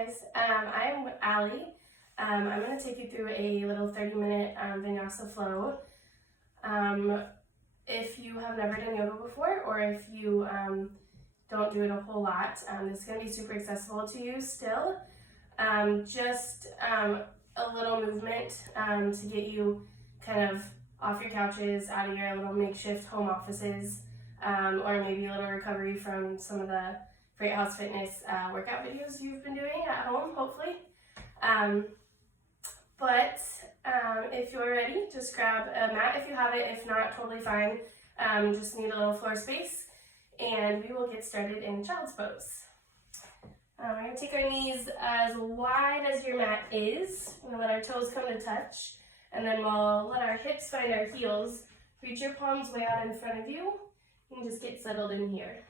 guys, I'm Allie. I'm going to take you through a little 30-minute vinyasa flow. If you have never done yoga before, or if you don't do it a whole lot, this is going to be super accessible to you still. Just a little movement to get you kind of off your couches, out of your little makeshift home offices, or maybe a little recovery from some of the Great House Fitness workout videos you've been doing at home, hopefully. If you're ready, just grab a mat if you have it. If not, totally fine. Just need a little floor space, and we will get started in child's pose. We're going to take our knees as wide as your mat is. We're going to let our toes come to touch, and then we'll let our hips find our heels. Reach your palms way out in front of you, and just get settled in here.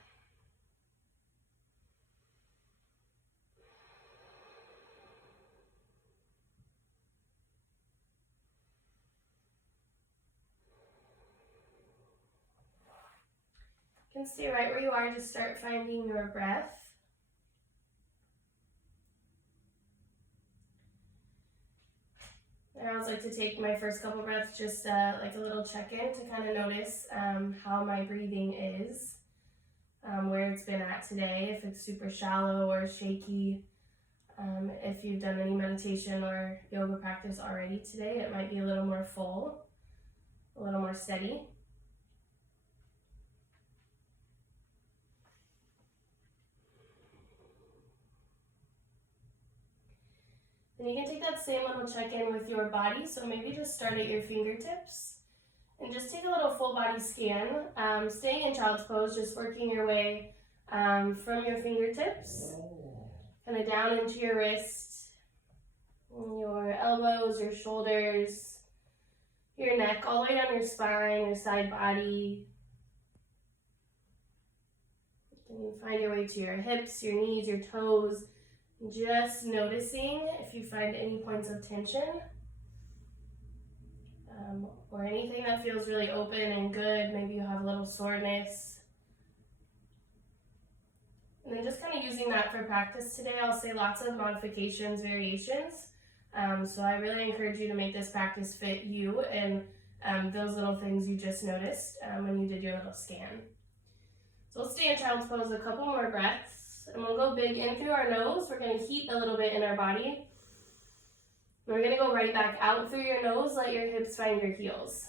You can stay right where you are, just start finding your breath. I always like to take my first couple breaths just like a little check-in to kind of notice how my breathing is, where it's been at today, if it's super shallow or shaky. If you've done any meditation or yoga practice already today, it might be a little more full, a little more steady. And you can take that same little check-in with your body, so maybe just start at your fingertips and just take a little full body scan, staying in child's pose, just working your way from your fingertips, kind of down into your wrist, your elbows, your shoulders, your neck, all the way down your spine, your side body. You can find your way to your hips, your knees, your toes. Just noticing if you find any points of tension or anything that feels really open and good. Maybe you have a little soreness. And then just kind of using that for practice today. I'll say lots of modifications, variations. So I really encourage you to make this practice fit you and those little things you just noticed when you did your little scan. So we'll stay in child's pose a couple more breaths. And we'll go big in through our nose. We're going to heat a little bit in our body. We're going to go right back out through your nose. Let your hips find your heels.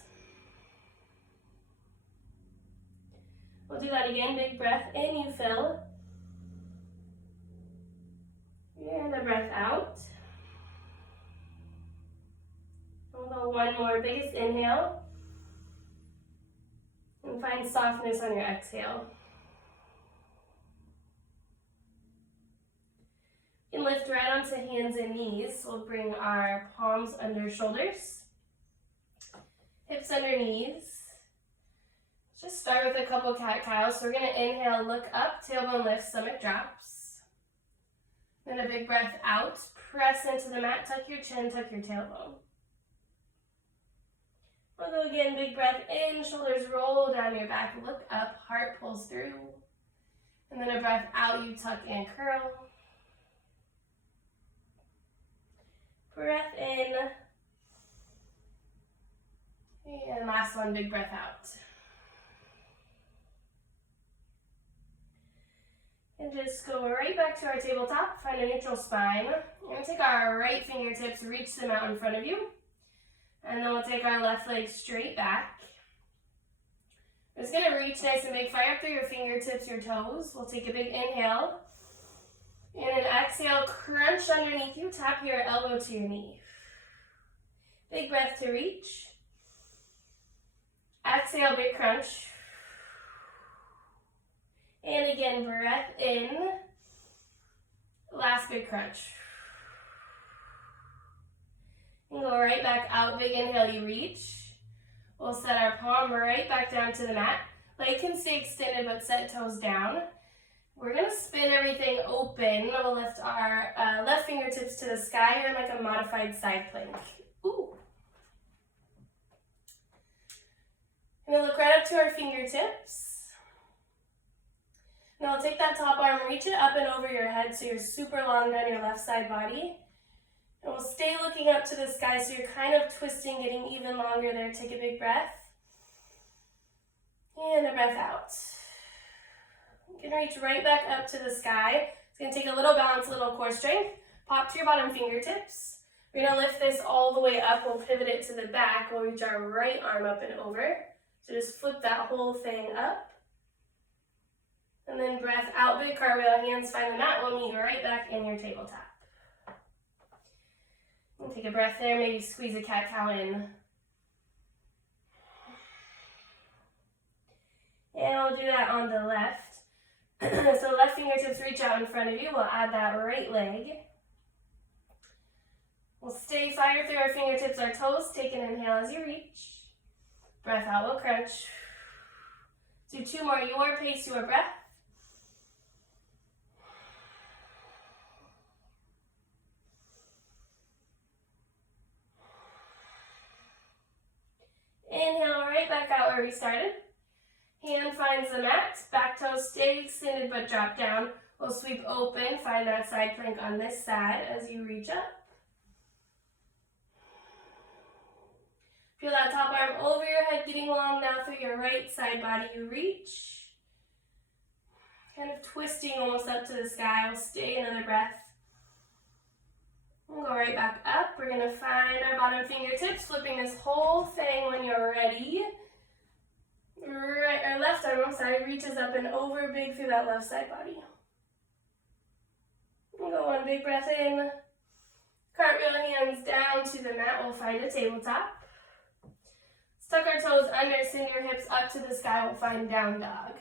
We'll do that again. Big breath in, you fill. And a breath out. We'll go one more. Biggest inhale. And find softness on your exhale. You can lift right onto hands and knees. We'll bring our palms under shoulders, hips under knees. Just start with a couple cat-cows. So we're going to inhale, look up, tailbone lifts, stomach drops. Then a big breath out, press into the mat, tuck your chin, tuck your tailbone. We'll go again, big breath in, shoulders roll down your back, look up, heart pulls through. And then a breath out, you tuck and curl. Breath in, and last one, big breath out. And just go right back to our tabletop, find a neutral spine. We're going to take our right fingertips, reach them out in front of you, and then we'll take our left leg straight back. We're just going to reach nice and big, fire up through your fingertips, your toes. We'll take a big inhale. And an exhale, crunch underneath you, tap your elbow to your knee. Big breath to reach. Exhale, big crunch. And again, breath in. Last big crunch. And go right back out, big inhale, you reach. We'll set our palm right back down to the mat. Leg can stay extended, but set toes down. We're going to spin everything open. We'll lift our left fingertips to the sky in like a modified side plank. Ooh. And we'll look right up to our fingertips. Now take that top arm, reach it up and over your head so you're super long down your left side body. And we'll stay looking up to the sky so you're kind of twisting, getting even longer there. Take a big breath. And a breath out. You can reach right back up to the sky. It's going to take a little balance, a little core strength. Pop to your bottom fingertips. We're going to lift this all the way up. We'll pivot it to the back. We'll reach our right arm up and over. So just flip that whole thing up. And then breath out, big cartwheel, hands find the mat. We'll meet you right back in your tabletop. And take a breath there, maybe squeeze a cat-cow in. And we'll do that on the left. So left fingertips reach out in front of you. We'll add that right leg. We'll stay, fire through our fingertips, our toes. Take an inhale as you reach. Breath out, we'll crunch. Do 2 more, your pace, your breath. Inhale right back out where we started. Hand finds the mat, back toes stay extended but drop down. We'll sweep open, find that side plank on this side as you reach up. Feel that top arm over your head getting long now through your right side body. You reach. Kind of twisting almost up to the sky. We'll stay another breath. We'll go right back up. We're going to find our bottom fingertips, flipping this whole thing when you're ready. Our left arm, reaches up and over big through that left side body. We'll go one big breath in. Cartwheel hands down to the mat. We'll find a tabletop. Tuck our toes under, send your hips up to the sky. We'll find down dog.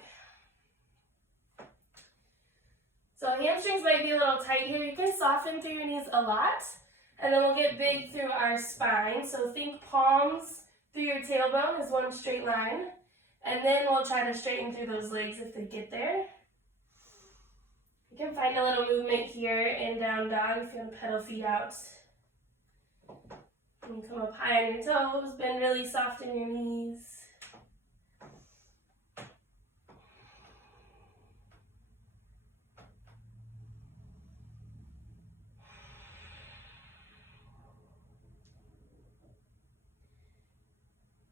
So hamstrings might be a little tight here. You can soften through your knees a lot. And then we'll get big through our spine. So think palms through your tailbone is one straight line. And then we'll try to straighten through those legs if they get there. You can find a little movement here in down dog if you want to pedal feet out. And come up high on your toes, bend really soft in your knees.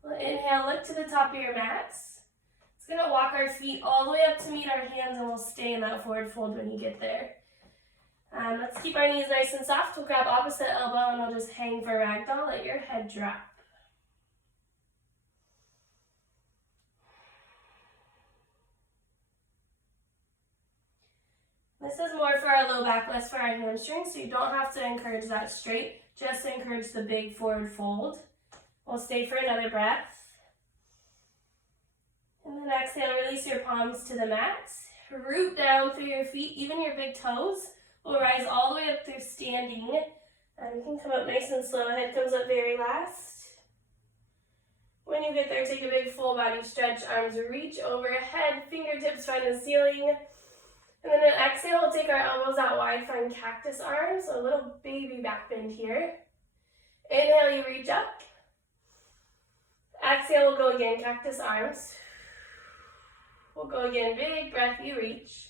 We'll inhale, look to the top of your mats. It's going to walk our feet all the way up to meet our hands, and we'll stay in that forward fold when you get there. Let's keep our knees nice and soft. We'll grab opposite elbow and we'll just hang for ragdoll. Let your head drop. This is more for our low back, less for our hamstrings, so you don't have to encourage that straight, just encourage the big forward fold. We'll stay for another breath. And then exhale, release your palms to the mat. Root down through your feet, even your big toes. We'll rise all the way up through standing. You can come up nice and slow. Head comes up very last. When you get there, take a big full body stretch. Arms reach overhead. Fingertips find the ceiling. And then an exhale, we'll take our elbows out wide. Find cactus arms. So a little baby back bend here. Inhale, you reach up. Exhale, we'll go again. Cactus arms. We'll go again. Big breath, you reach.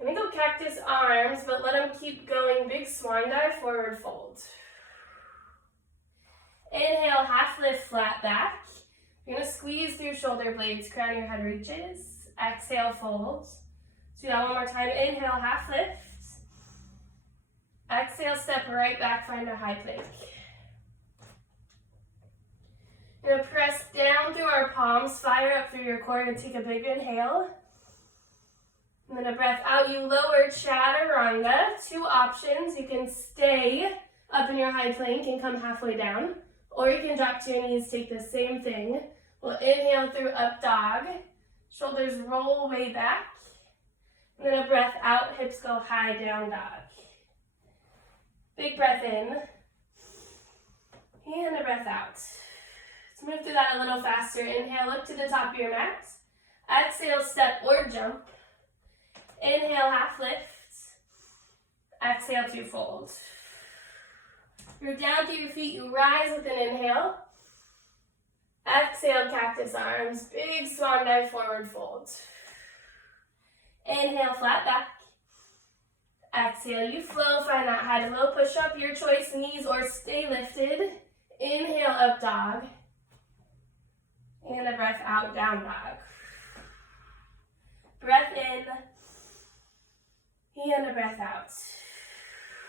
And we go cactus arms, but let them keep going. Big swan dive, forward fold. Inhale, half lift, flat back. You're going to squeeze through shoulder blades, crown your head reaches. Exhale, fold. Let's do that one more time. Inhale, half lift. Exhale, step right back, find a high plank. You're going to press down through our palms, fire up through your core, and take a big inhale. And then a breath out, you lower chaturanga. 2 options. You can stay up in your high plank and come halfway down, or you can drop to your knees, take the same thing. We'll inhale through up dog. Shoulders roll way back. And then a breath out, hips go high, down dog. Big breath in. And a breath out. Let's move through that a little faster. Inhale, look to the top of your mat. Exhale, step or jump. Inhale, half lift. Exhale, 2 fold. You're down to your feet. You rise with an inhale. Exhale, cactus arms. Big swan dive, forward fold. Inhale, flat back. Exhale, you flow. Find that high to low push up, your choice, knees or stay lifted. Inhale, up dog. And a breath out, down dog. Breath in. And a breath out.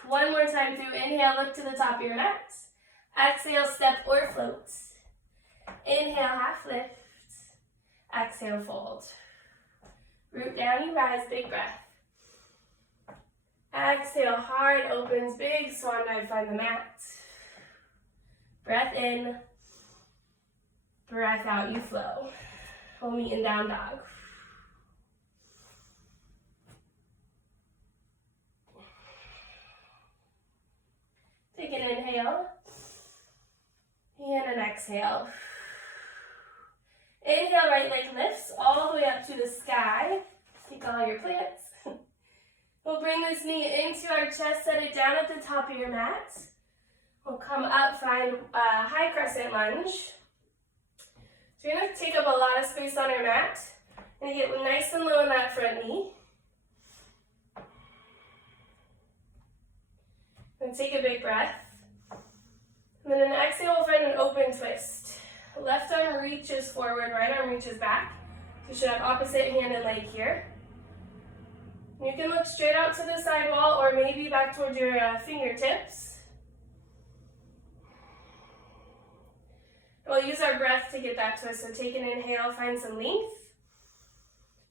One more time through. Inhale, look to the top of your mat. Exhale, step or float. Inhale, half lift. Exhale, fold. Root down, you rise, big breath. Exhale, heart opens, big swan dive, find the mat. Breath in. Breath out, you flow. We'll meet in down dog. Take an inhale. And an exhale. Inhale, right leg lifts all the way up to the sky. Take all your plants. We'll bring this knee into our chest, set it down at the top of your mat. We'll come up, find a high crescent lunge. So you're going to take up a lot of space on your mat. And get nice and low in that front knee. And take a big breath. And then an exhale, we'll find an open twist. Left arm reaches forward, right arm reaches back. You should have opposite hand and leg here. You can look straight out to the side wall or maybe back towards your fingertips. We'll use our breath to get that twist. So take an inhale, find some length.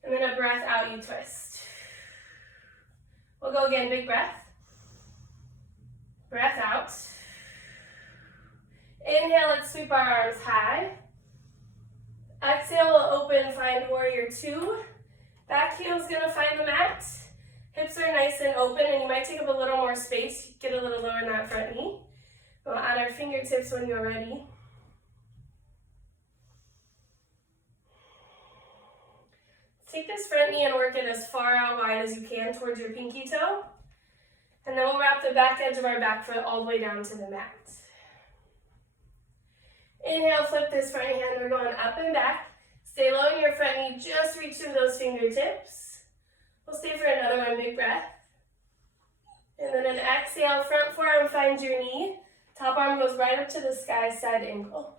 And then a breath out, you twist. We'll go again, big breath. Breath out. Inhale, let's sweep our arms high. Exhale, we'll open, find warrior two. Back heel's gonna find the mat. Hips are nice and open, and you might take up a little more space. Get a little lower in that front knee. We'll add our fingertips when you're ready. Take this front knee and work it as far out wide as you can towards your pinky toe. And then we'll wrap the back edge of our back foot all the way down to the mat. Inhale, flip this front hand. We're going up and back. Stay low in your front knee. Just reach through those fingertips. We'll stay for another one. Big breath. And then an exhale. Front forearm finds your knee. Top arm goes right up to the sky, side angle.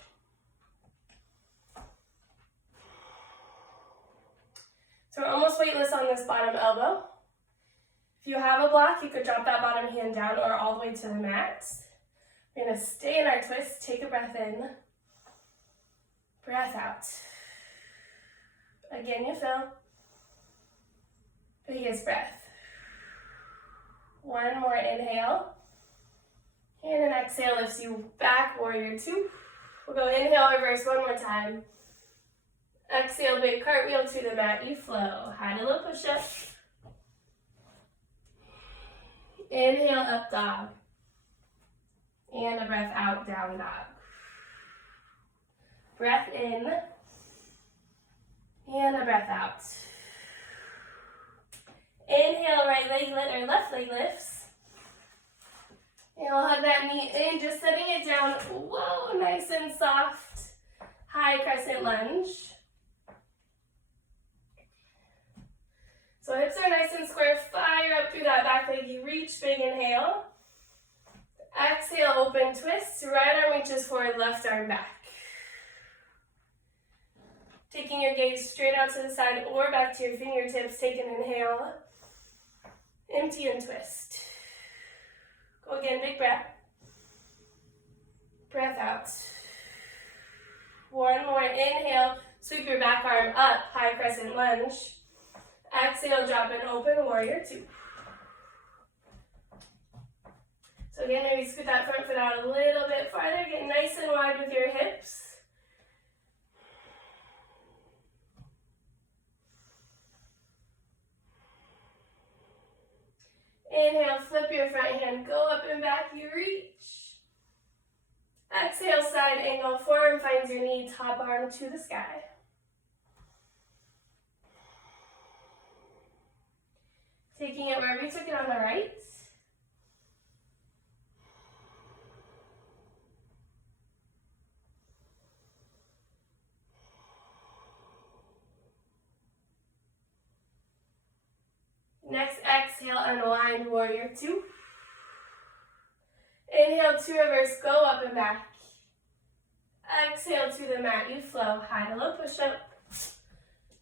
So we're almost weightless on this bottom elbow. If you have a block, you could drop that bottom hand down or all the way to the mat. We're going to stay in our twist. Take a breath in. Breath out. Again, you fill. Biggest breath. One more inhale. And an exhale lifts you back, warrior two. We'll go inhale, reverse one more time. Exhale, big cartwheel to the mat, you flow. High to low push up. Inhale, up dog. And a breath out, down dog. Breath in. And a breath out. Inhale, right leg or left leg lifts. And we'll have that knee in, just setting it down. Whoa, nice and soft. High crescent lunge. So hips are nice and square. Fire up through that back leg. You reach, big inhale. Exhale, open twist. Right arm reaches forward, left arm back. Taking your gaze straight out to the side or back to your fingertips. Take an inhale. Empty and twist. Go again, big breath. Breath out. One more inhale. Sweep your back arm up, high crescent lunge. Exhale, drop and open, warrior two. So again, maybe scoot that front foot out a little bit farther. Get nice and wide with your hips. Inhale, flip your front hand, go up and back, you reach. Exhale, side angle, forearm finds your knee, top arm to the sky. Taking it wherever you took it on the right. unwind, warrior two. Inhale to reverse, go up and back. Exhale to the mat, you flow, high to low push-up.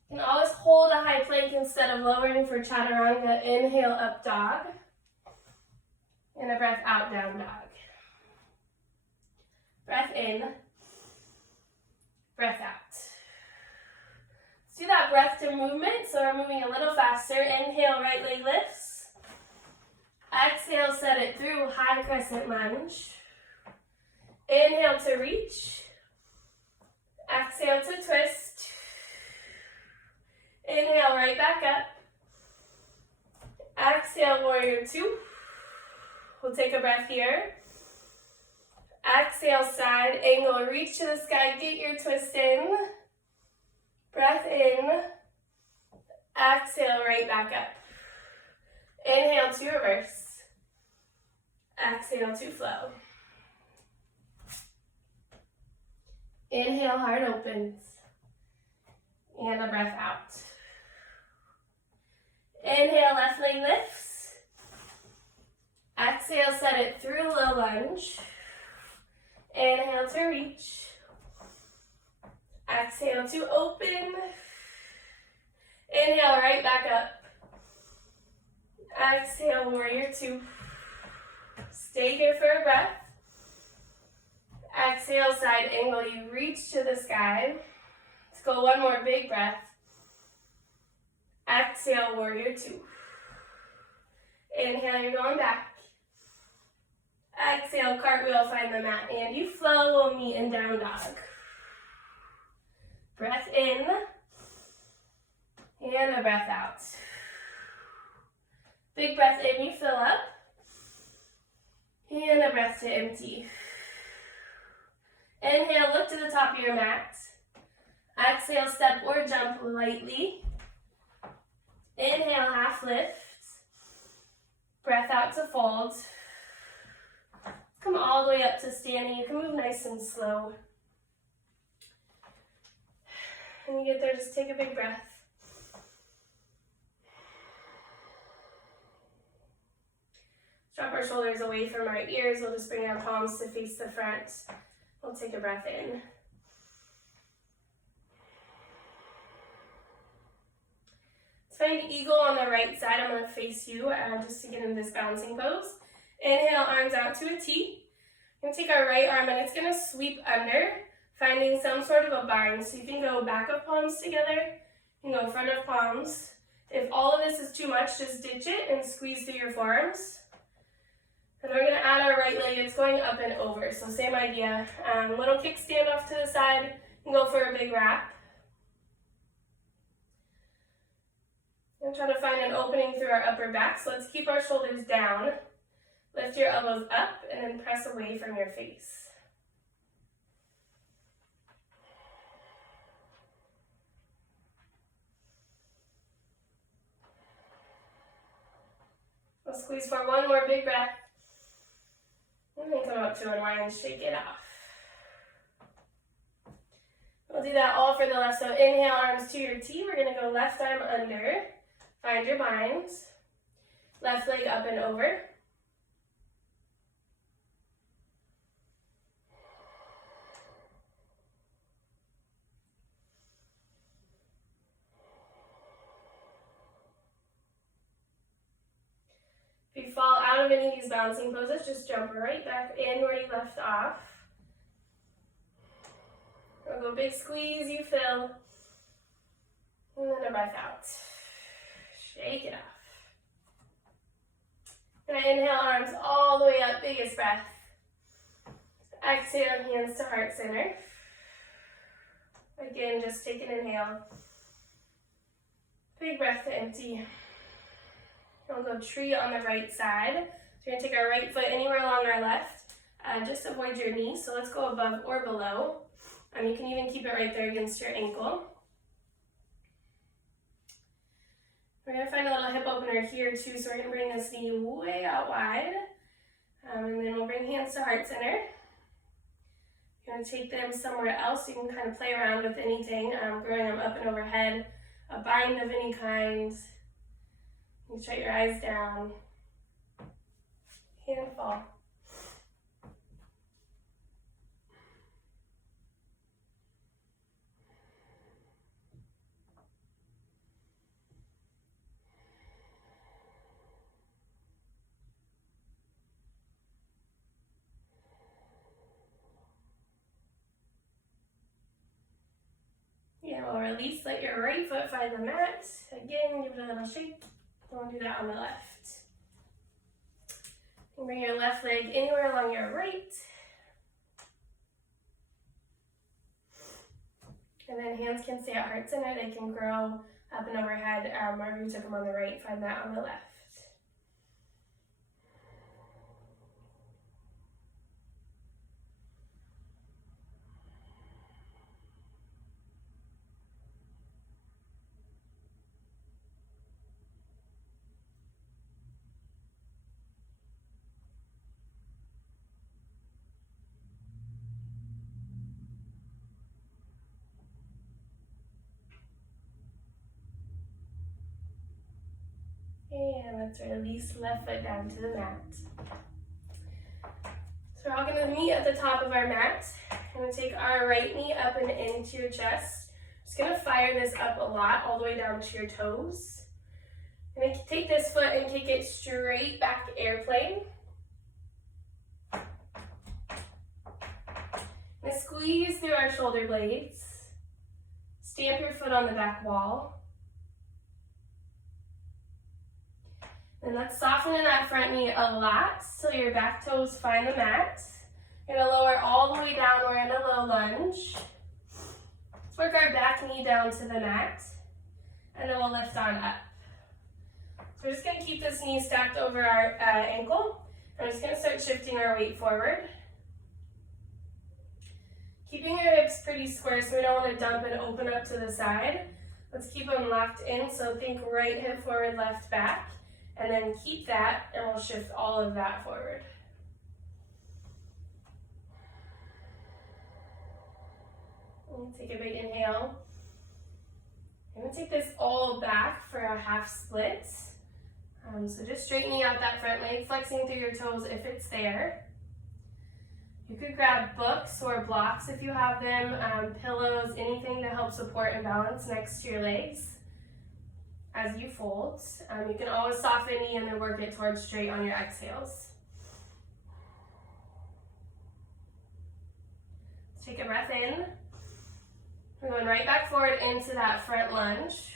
You can always hold a high plank instead of lowering for chaturanga. Inhale, up dog. And a breath out, down dog. Breath in, breath out. Let's do that breath to movement, so we're moving a little faster. Inhale, right leg lifts. Exhale, set it through, high crescent lunge. Inhale to reach. Exhale to twist. Inhale, right back up. Exhale, warrior two. We'll take a breath here. Exhale, side angle, reach to the sky, get your twist in. Breath in. Exhale, right back up. Inhale to reverse. Exhale to flow. Inhale, heart opens. And a breath out. Inhale, left leg lifts. Exhale, set it through, low lunge. Inhale to reach. Exhale to open. Inhale, right back up. Exhale, warrior two. Stay here for a breath. Exhale, side angle, you reach to the sky. Let's go one more big breath. Exhale, warrior two. Inhale, you're going back. Exhale, cartwheel, find the mat, and you flow. We'll meet in down dog. Breath in, and a breath out. Big breath in, you fill up, and a breath to empty. Inhale, look to the top of your mat. Exhale, step or jump lightly. Inhale, half lift. Breath out to fold. Come all the way up to standing. You can move nice and slow. When you get there, just take a big breath. Drop our shoulders away from our ears. We'll just bring our palms to face the front. We'll take a breath in. Let's find eagle on the right side. I'm going to face you just to get into this bouncing pose. Inhale, arms out to a T. We're going to take our right arm and it's going to sweep under, finding some sort of a bind. So you can go back of palms together, you can go front of palms. If all of this is too much, just ditch it and squeeze through your forearms. And we're going to add our right leg. It's going up and over. So same idea. Little kickstand off to the side and go for a big wrap. And try to find an opening through our upper back. So let's keep our shoulders down. Lift your elbows up and then press away from your face. We'll squeeze for one more big breath. And then come up to unwind and shake it off. We'll do that all for the left. So inhale, arms to your T. We're going to go left arm under. Find your bind. Left leg up and over. If you fall out of any of these bouncing poses, just jump right back in where you left off. We'll go big squeeze, you fill, and then a breath out. Shake it off. And inhale, arms all the way up, biggest breath. Exhale, hands to heart center. Again, just take an inhale. Big breath to empty. We'll go tree on the right side. So we're going to take our right foot anywhere along our left. Just avoid your knee. So let's go above or below. You can even keep it right there against your ankle. We're going to find a little hip opener here too. So we're going to bring this knee way out wide. And then we'll bring hands to heart center. You're going to take them somewhere else. You can kind of play around with anything. Growing them up and overhead. A bind of any kind. You shut your eyes down. Hand fall. Yeah, we'll release, let your right foot find the mat. Again, give it a little shake. Don't do that on the left. And bring your left leg anywhere along your right. And then hands can stay at heart center. They can grow up and overhead. Wherever you took them on the right, find that on the left. And let's release left foot down to the mat. So we're all going to meet at the top of our mat. I'm going to take our right knee up and into your chest. Just going to fire this up a lot, all the way down to your toes. I'm going to take this foot and kick it straight back, airplane. And squeeze through our shoulder blades. Stamp your foot on the back wall. And let's soften in that front knee a lot till your back toes find the mat. You're gonna lower all the way down, we're in a low lunge. Let's work our back knee down to the mat, and then we'll lift on up. So we're just gonna keep this knee stacked over our ankle. I'm just gonna start shifting our weight forward. Keeping your hips pretty square so we don't wanna dump and open up to the side. Let's keep them locked in, so think right hip forward, left back. And then keep that, and we'll shift all of that forward. Take a big inhale. I'm going to take this all back for a half split. So just straightening out that front leg, flexing through your toes if it's there. You could grab books or blocks if you have them, pillows, anything to help support and balance next to your legs as you fold. You can always soften the knee and then work it towards straight on your exhales. Let's take a breath in. We're going right back forward into that front lunge.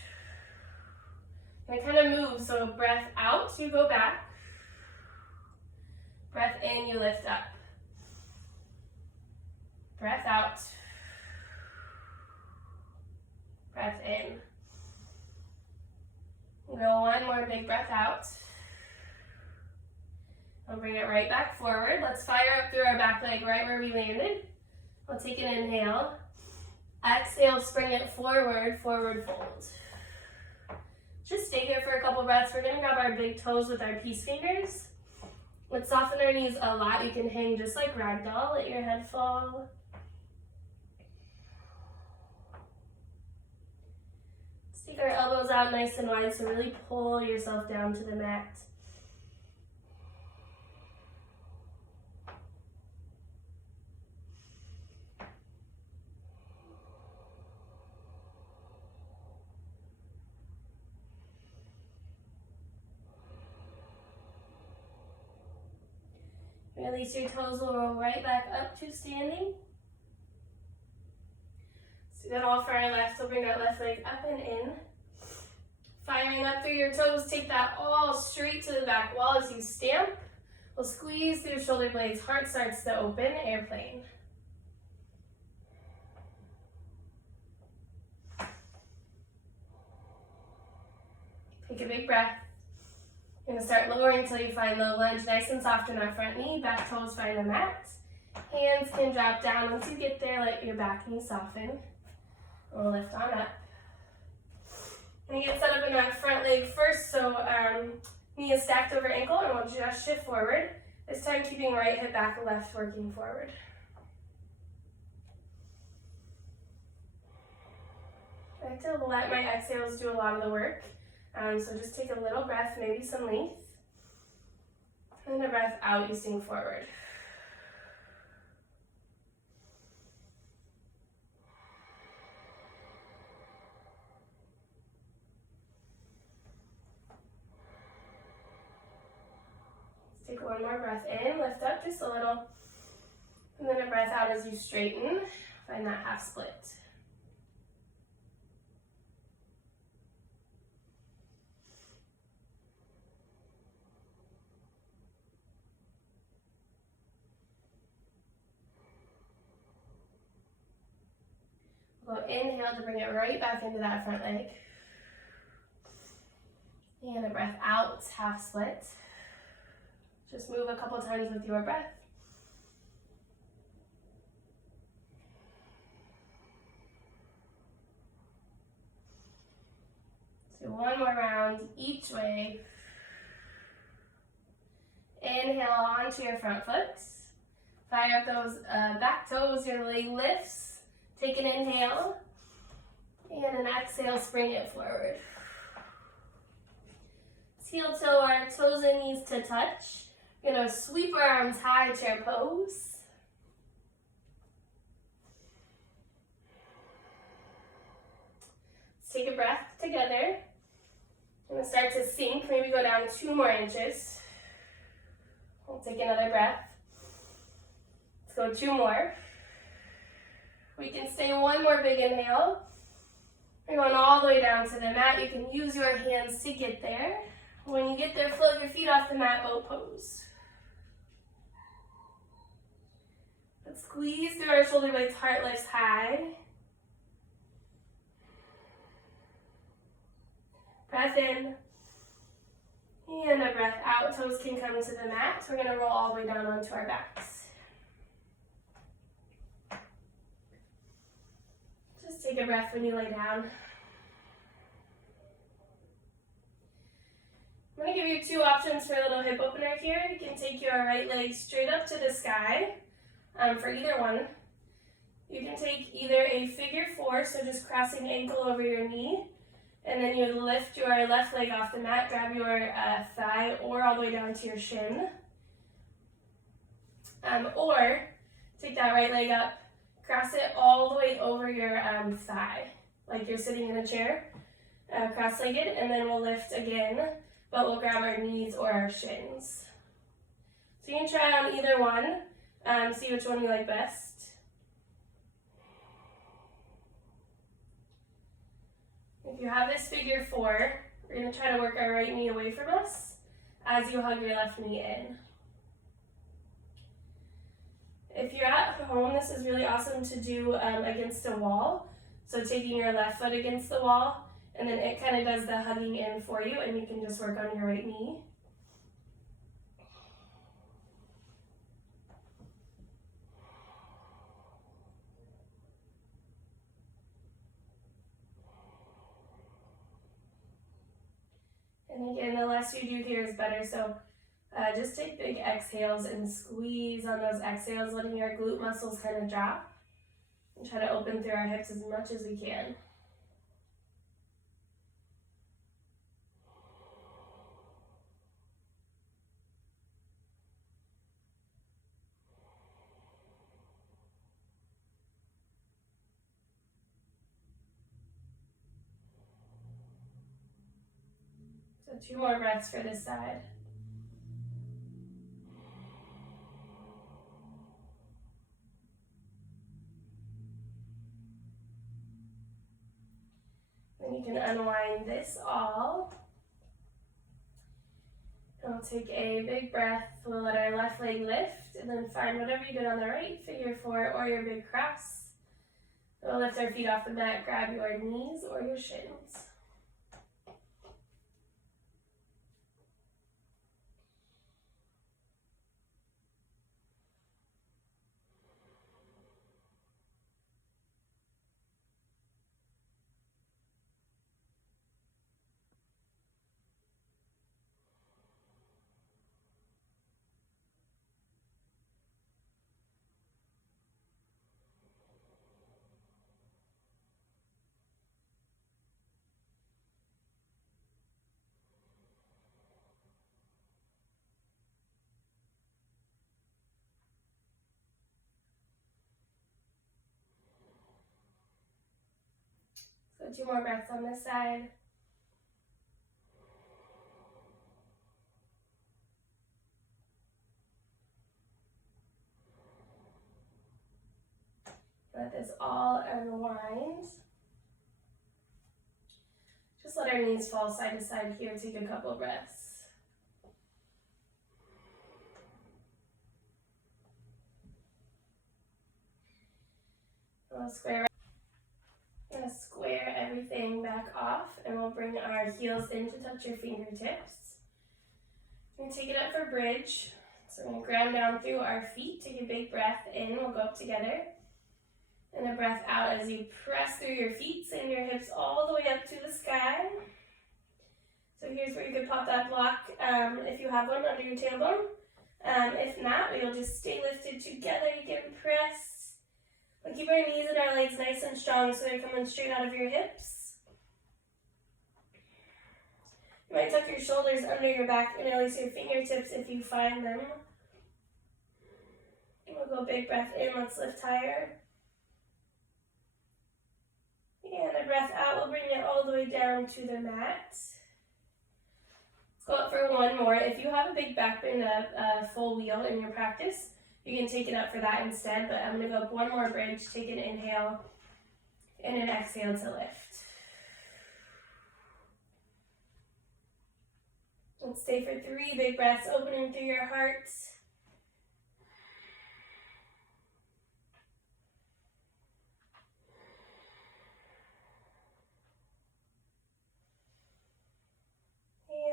And kind of move, so breath out, you go back. Breath in, you lift up. Breath out. Breath in. Go one more big breath out. We'll bring it right back forward. Let's fire up through our back leg right where we landed. We'll take an inhale. Exhale, spring it forward, forward fold. Just stay here for a couple breaths. We're gonna grab our big toes with our peace fingers. Let's soften our knees a lot. You can hang just like ragdoll, let your head fall. Take our elbows out nice and wide, so really pull yourself down to the mat. Release your toes, we'll roll right back up to standing. So that all for our left, so bring that left leg up and in. Firing up through your toes, take that all straight to the back wall as you stamp. We'll squeeze through shoulder blades, heart starts to open, airplane. Take a big breath. You're gonna start lowering until you find low lunge, nice and soft in our front knee, back toes find the mat. Hands can drop down. Once you get there, let your back knee soften. We'll lift on up. I'm gonna get set up in that front leg first, so knee is stacked over ankle, and we'll just shift forward. This time keeping right hip back, left working forward. I like to let my exhales do a lot of the work. So just take a little breath, maybe some length. And a breath out, you sink forward. Take one more breath in, lift up just a little, and then a breath out as you straighten. Find that half split. We'll inhale to bring it right back into that front leg. And a breath out, half split. Just move a couple times with your breath. So one more round each way. Inhale onto your front foot. Fire up those back toes, your leg lifts. Take an inhale. And an exhale, spring it forward. Heel toe our toes and knees to touch. We're going to sweep our arms high, chair pose. Let's take a breath together. I'm going to start to sink, maybe go down 2 more inches. We'll take another breath. Let's go 2 more. We can stay 1 more big inhale. We're going all the way down to the mat. You can use your hands to get there. When you get there, float your feet off the mat, boat pose. Let's squeeze through our shoulder blades, heart lifts high. Breath in. And a breath out. Toes can come to the mat. So we're going to roll all the way down onto our backs. Just take a breath when you lay down. I'm going to give you 2 options for a little hip opener here. You can take your right leg straight up to the sky for either one. You can take either a figure 4, so just crossing ankle over your knee, and then you lift your left leg off the mat, grab your thigh or all the way down to your shin. Or take that right leg up, cross it all the way over your thigh, like you're sitting in a chair, cross-legged, and then we'll lift again. But we'll grab our knees or our shins. So you can try on either one, see which one you like best. If you have this figure 4, we're going to try to work our right knee away from us as you hug your left knee in. If you're at home, this is really awesome to do against a wall. So taking your left foot against the wall, and then it kind of does the hugging in for you, and you can just work on your right knee. And again, the less you do here is better, so just take big exhales and squeeze on those exhales, letting our glute muscles kind of drop. And try to open through our hips as much as we can. So 2 more breaths for this side. Then you can unwind this all. And we'll take a big breath. We'll let our left leg lift, and then find whatever you did on the right, figure 4 or your big cross. We'll lift our feet off the mat, grab your knees or your shins. Go 2 more breaths on this side. Let this all unwind. Just let our knees fall side to side here. Take a couple breaths. We'll square everything back off, and we'll bring our heels in to touch your fingertips. We're going to take it up for bridge. So we're going to ground down through our feet. Take a big breath in. We'll go up together. And a breath out as you press through your feet. Send your hips all the way up to the sky. So here's where you could pop that block if you have one under your tailbone. If not, we'll just stay lifted together. You can press. We'll keep our knees and our legs nice and strong so they're coming straight out of your hips. You might tuck your shoulders under your back and release your fingertips if you find them. And we'll go big breath in. Let's lift higher. And a breath out. We'll bring it all the way down to the mat. Let's go up for one more. If you have a big back bend, a full wheel in your practice, you can take it up for that instead, but I'm going to go up one more bridge. Take an inhale and an exhale to lift. And stay for 3 big breaths, opening through your heart.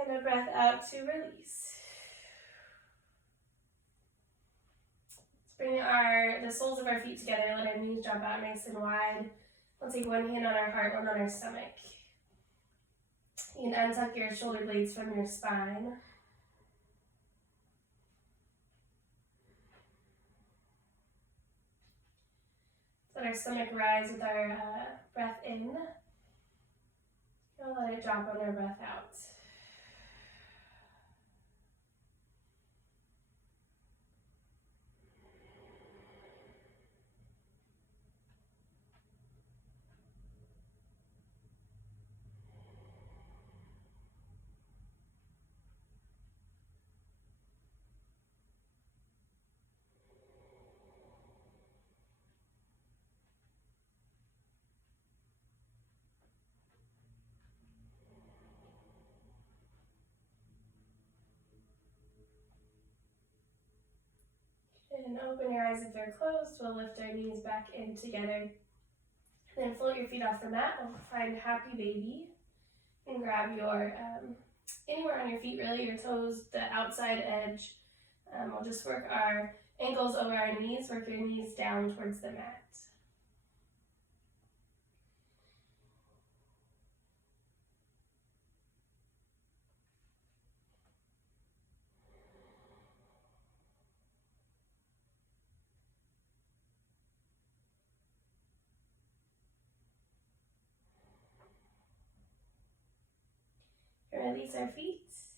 And a breath out to release. Bring the soles of our feet together, let our knees drop out nice and wide. We'll take one hand on our heart, one on our stomach. You can untuck your shoulder blades from your spine. Let our stomach rise with our breath in. We'll let it drop on our breath out. And open your eyes if they're closed. We'll lift our knees back in together. Then float your feet off the mat. We'll find happy baby. And grab your, anywhere on your feet really, your toes, the outside edge. We'll just work our ankles over our knees. Work your knees down towards the mat. Release our feet. Just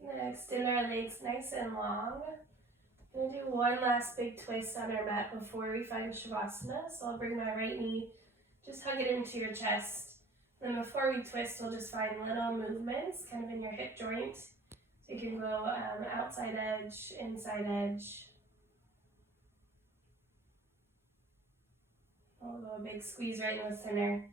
gonna extend our legs nice and long. I'm gonna do one last big twist on our mat before we find Shavasana. So I'll bring my right knee, just hug it into your chest. Then before we twist, we'll just find little movements kind of in your hip joint. So you can go outside edge, inside edge. We'll go a big squeeze right in the center.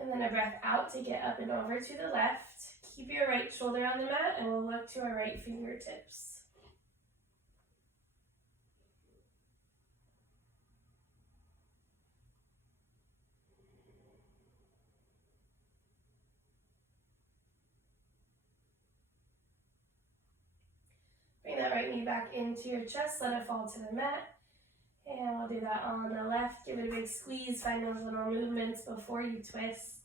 And then a breath out, take it up and over to the left. Keep your right shoulder on the mat and we'll look to our right fingertips. Bring that right knee back into your chest, let it fall to the mat. And we'll do that on the left. Give it a big squeeze, find those little movements before you twist.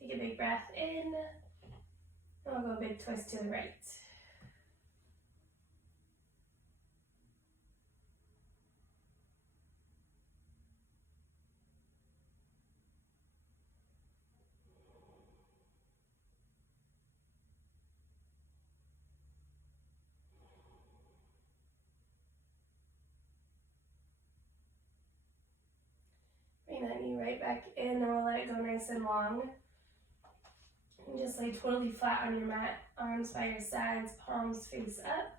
Take a big breath in, and we'll go a big twist to the right. Bring that knee right back in, and we'll let it go nice and long. And just lay totally flat on your mat, arms by your sides, palms face up.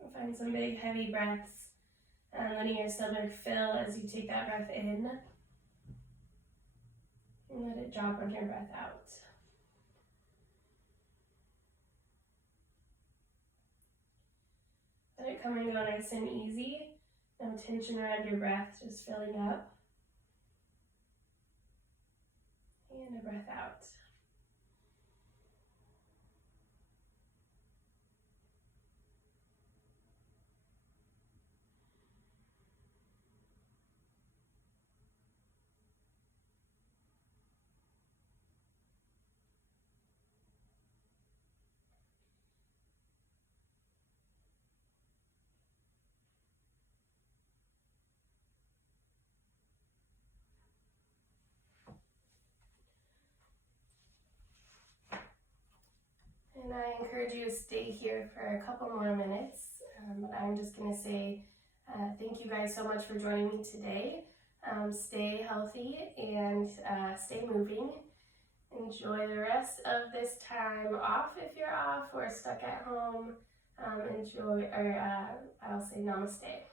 And find some big, heavy breaths, letting your stomach fill as you take that breath in. And let it drop on your breath out. Let it come and go nice and easy. No tension around your breath, just filling up. And a breath out. And I encourage you to stay here for a couple more minutes. I'm just going to say thank you guys so much for joining me today. Stay healthy and stay moving. Enjoy the rest of this time off if you're off or stuck at home. I'll say namaste.